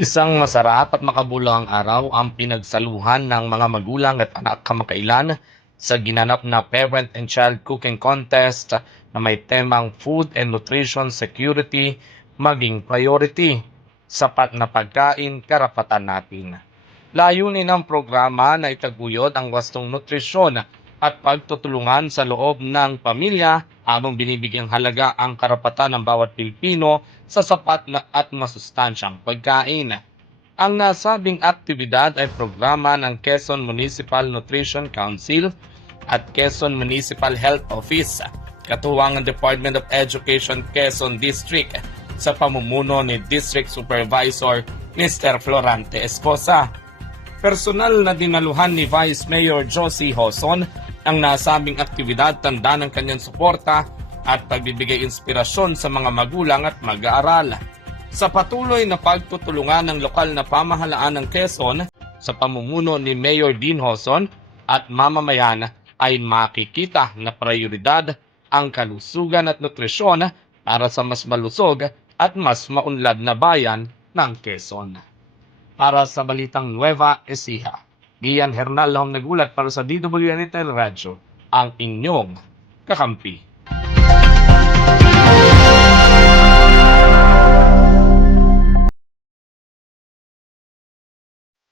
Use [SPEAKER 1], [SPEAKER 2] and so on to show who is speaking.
[SPEAKER 1] Isang masarap at makabuluhang araw ang pinagsaluhan ng mga magulang at anak kamakailan sa ginanap na Parent and Child Cooking Contest na may temang Food and Nutrition Security maging priority. Sapat na pagkain, karapatan natin. Layunin ng programa na itaguyod ang wastong nutrisyon at pagtutulungan sa loob ng pamilya habang binibigyang halaga ang karapatan ng bawat Pilipino sa sapat na at masustansyang pagkain. Ang nasabing aktibidad ay programa ng Quezon Municipal Nutrition Council at Quezon Municipal Health Office, katuwang ng Department of Education Quezon District sa pamumuno ni District Supervisor Mr. Florante Escosa. Personal na dinaluhan ni Vice Mayor Josie Hoson ang nasabing aktibidad tanda ng kanyang suporta at pagbibigay inspirasyon sa mga magulang at mag-aaral. Sa patuloy na pagtutulungan ng lokal na pamahalaan ng Quezon sa pamumuno ni Mayor Dean Hoson at mamamayan ay makikita na prioridad ang kalusugan at nutrisyon para sa mas malusog at mas maunlad na bayan ng Quezon. Para sa Balitang Nueva Ecija, Gian Hernal ang nagulat para sa DWNetel Radio, ang inyong kakampi.